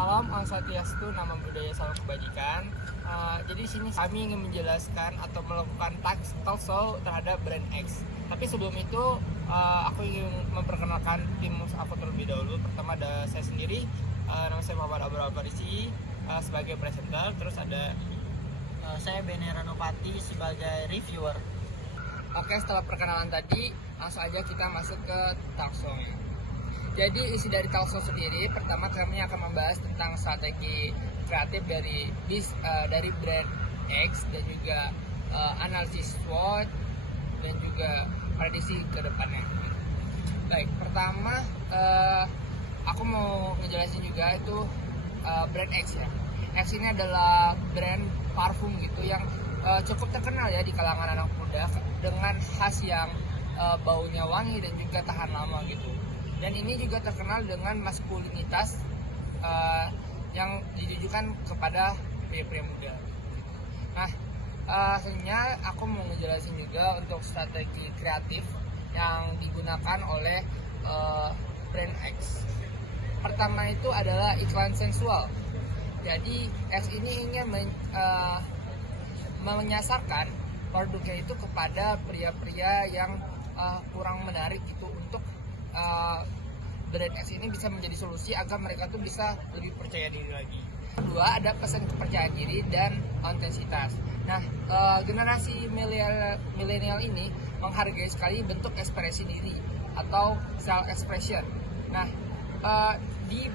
Salam Om Swastiastu, nama budaya salam kebajikan. Jadi di sini kami ingin menjelaskan atau melakukan talk show terhadap brand X. Tapi sebelum itu aku ingin memperkenalkan tim aku terlebih dahulu. Pertama ada saya sendiri, nama saya Muhammad Abdul Farisi sebagai presenter. Terus ada saya Bene Ranopati sebagai reviewer. Oke, setelah perkenalan tadi, langsung aja kita masuk ke talk show-nya. Jadi isi dari talk show sendiri, pertama kami akan membahas tentang strategi kreatif dari brand X dan juga analisis SWOT dan juga prediksi ke depannya. Baik, pertama aku mau ngejelasin juga itu brand X ya. X ini adalah brand parfum gitu yang cukup terkenal ya di kalangan anak muda dengan khas yang baunya wangi dan juga tahan lama gitu. Dan ini juga terkenal dengan maskulinitas yang ditujukan kepada pria-pria muda. Nah, akhirnya aku mau ngejelasin juga untuk strategi kreatif yang digunakan oleh brand X. Pertama itu adalah iklan sensual. Jadi X ini ingin menyasarkan produknya itu kepada pria-pria yang kurang menarik gitu untuk brand X ini bisa menjadi solusi agar mereka tuh bisa lebih percaya diri lagi. Kedua, ada pesan kepercayaan diri dan autentisitas. Nah, generasi milenial ini menghargai sekali bentuk ekspresi diri atau self expression. Nah, di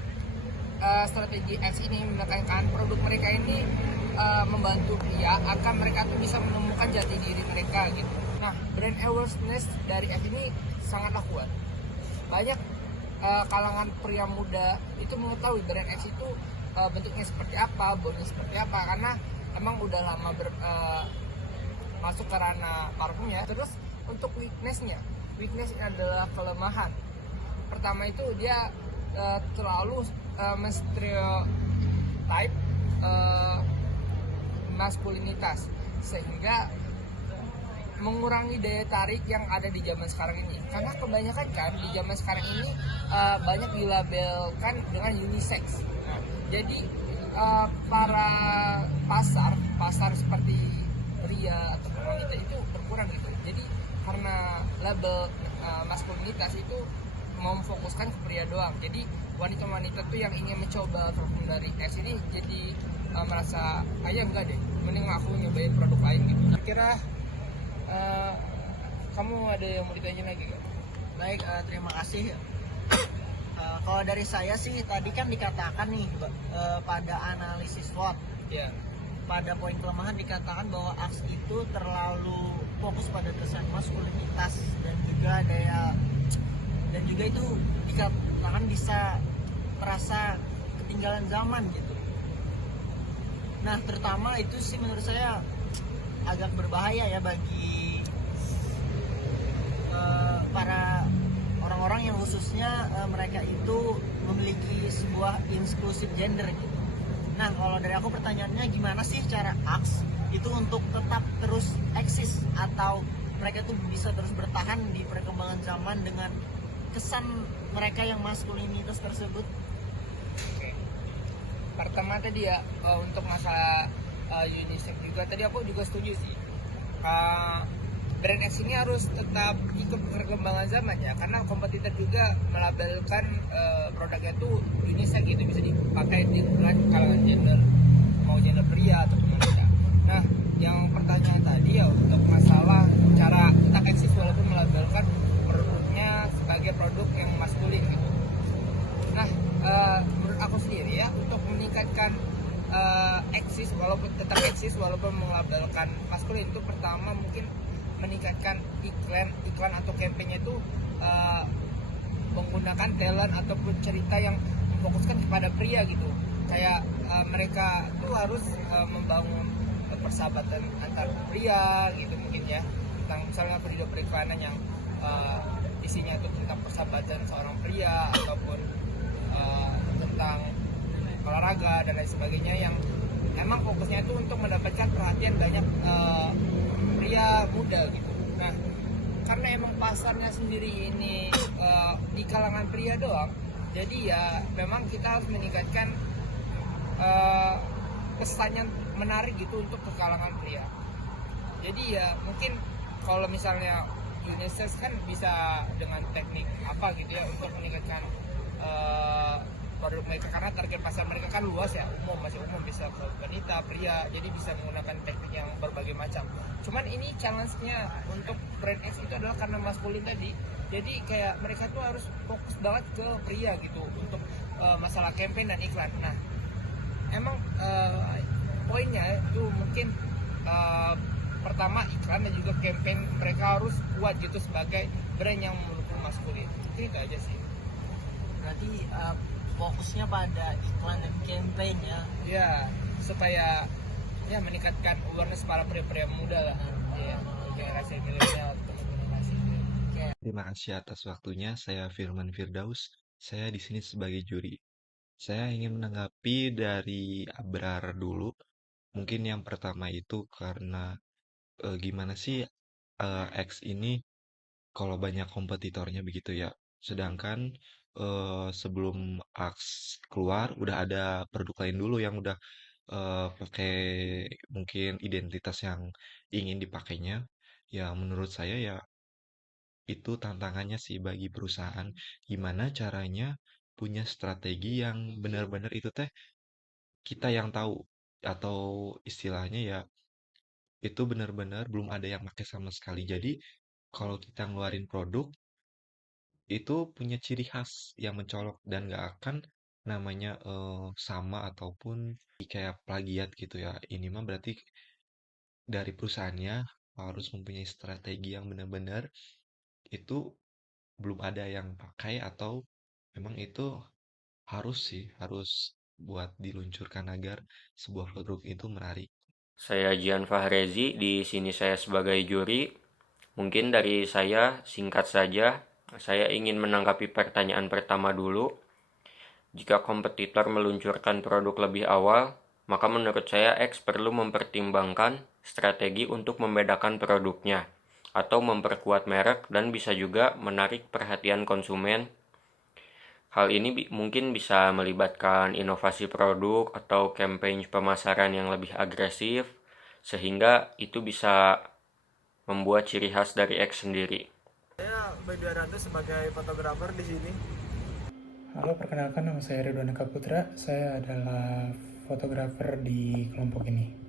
strategi X ini menekankan produk mereka ini membantu pria agar mereka tuh bisa menemukan jati diri mereka gitu. Nah, brand awareness dari X ini sangatlah kuat. Banyak kalangan pria muda itu mengetahui brand X itu bentuknya seperti apa, baunya seperti apa, karena emang udah lama masuk ke ranah parfumnya. Terus untuk weakness adalah kelemahan. Pertama itu dia terlalu menstereotype maskulinitas sehingga mengurangi daya tarik yang ada di zaman sekarang ini, karena kebanyakan kan di zaman sekarang ini banyak dilabelkan dengan unisex. Nah, jadi para pasar seperti pria atau wanita itu berkurang gitu. Jadi karena label maskulinitas itu memfokuskan ke pria doang. Jadi wanita-wanita tuh yang ingin mencoba parfum dari X ini jadi merasa enggak deh, mending aku nyobain produk lain gitu. Kira kamu ada yang mau ditanya lagi gak? Baik, terima kasih. Kalau dari saya sih tadi kan dikatakan nih pada analisis SWOT. Ya. Pada poin kelemahan dikatakan bahwa X itu terlalu fokus pada kesan maskulinitas dan juga itu dikatakan bisa terasa ketinggalan zaman gitu. Nah, terutama itu sih menurut saya agak berbahaya ya bagi para orang-orang yang khususnya mereka itu memiliki sebuah inklusif gender gitu. Nah, kalau dari aku pertanyaannya gimana sih cara X itu untuk tetap terus eksis atau mereka tuh bisa terus bertahan di perkembangan zaman dengan kesan mereka yang maskulinitas tersebut? Oke. Pertama tadi ya untuk masalah unisex juga tadi aku juga setuju sih. Brand X ini harus tetap ikut perkembangan zaman ya, karena kompetitor juga melabelkan produknya tuh unisex gitu, bisa dipakai di kalangan gender, mau gender pria atau wanita. Nah, yang pertanyaan tadi ya untuk masalah cara tetap eksis walaupun melabelkan produknya sebagai produk yang maskulin gitu. Nah, menurut aku sendiri ya, untuk meningkatkan eksis walaupun tetap eksis walaupun melabelkan maskulin itu pertama mungkin meningkatkan iklan atau kampanye itu menggunakan talent ataupun cerita yang memfokuskan kepada pria gitu. Kayak mereka tuh harus membangun persahabatan antar pria gitu mungkin ya, tentang misalnya video periklanan yang isinya itu tentang persahabatan seorang pria ataupun tentang olahraga dan lain sebagainya yang emang fokusnya itu untuk mendapatkan perhatian banyak pria muda gitu. Nah, karena emang pasarnya sendiri ini di kalangan pria doang, jadi ya memang kita harus meningkatkan eh, kesannya menarik gitu untuk ke kalangan pria. Jadi ya mungkin kalau misalnya unisex kan bisa dengan teknik apa gitu ya untuk meningkatkan eh, produk mereka, karena target pasar mereka kan luas ya, masih umum, bisa ke wanita, pria, jadi bisa menggunakan teknik yang berbagai macam. Cuman ini challenge-nya untuk brand X itu adalah karena maskulin tadi, jadi kayak mereka tuh harus fokus banget ke pria gitu untuk masalah campaign dan iklan. Nah emang poinnya itu mungkin eh, pertama iklan dan juga campaign mereka harus kuat gitu sebagai brand yang mendukung maskulin. Itu aja sih. Berarti fokusnya pada iklan dan campaign ya. Ya, supaya ya meningkatkan awareness para pria-pria muda lah. Iya, generasi milenial atau generasi. Terima kasih atas waktunya. Saya Firman Firdaus. Saya di sini sebagai juri. Saya ingin menanggapi dari Abrar dulu. Mungkin yang pertama itu karena gimana sih X ini kalau banyak kompetitornya begitu ya. Sedangkan sebelum X keluar udah ada produk lain dulu yang udah pakai mungkin identitas yang ingin dipakainya. Ya menurut saya ya itu tantangannya sih bagi perusahaan. Gimana caranya punya strategi yang benar-benar itu teh kita yang tahu atau istilahnya ya itu benar-benar belum ada yang pakai sama sekali. Jadi kalau kita ngeluarin produk itu punya ciri khas yang mencolok dan nggak akan namanya sama ataupun kayak plagiat gitu ya. Ini mah berarti dari perusahaannya harus mempunyai strategi yang benar-benar itu belum ada yang pakai atau memang itu harus sih, harus buat diluncurkan agar sebuah produk itu menarik. Saya Jian Fahrezi, di sini saya sebagai juri. Mungkin dari saya singkat saja, saya ingin menanggapi pertanyaan pertama dulu. Jika kompetitor meluncurkan produk lebih awal, maka menurut saya X perlu mempertimbangkan strategi untuk membedakan produknya atau memperkuat merek dan bisa juga menarik perhatian konsumen. Hal ini mungkin bisa melibatkan inovasi produk atau campaign pemasaran yang lebih agresif, sehingga itu bisa membuat ciri khas dari X sendiri. Saya Bayu Ranto sebagai fotografer di sini. Halo, perkenalkan nama saya Ridwan Kaputra. Saya adalah fotografer di kelompok ini.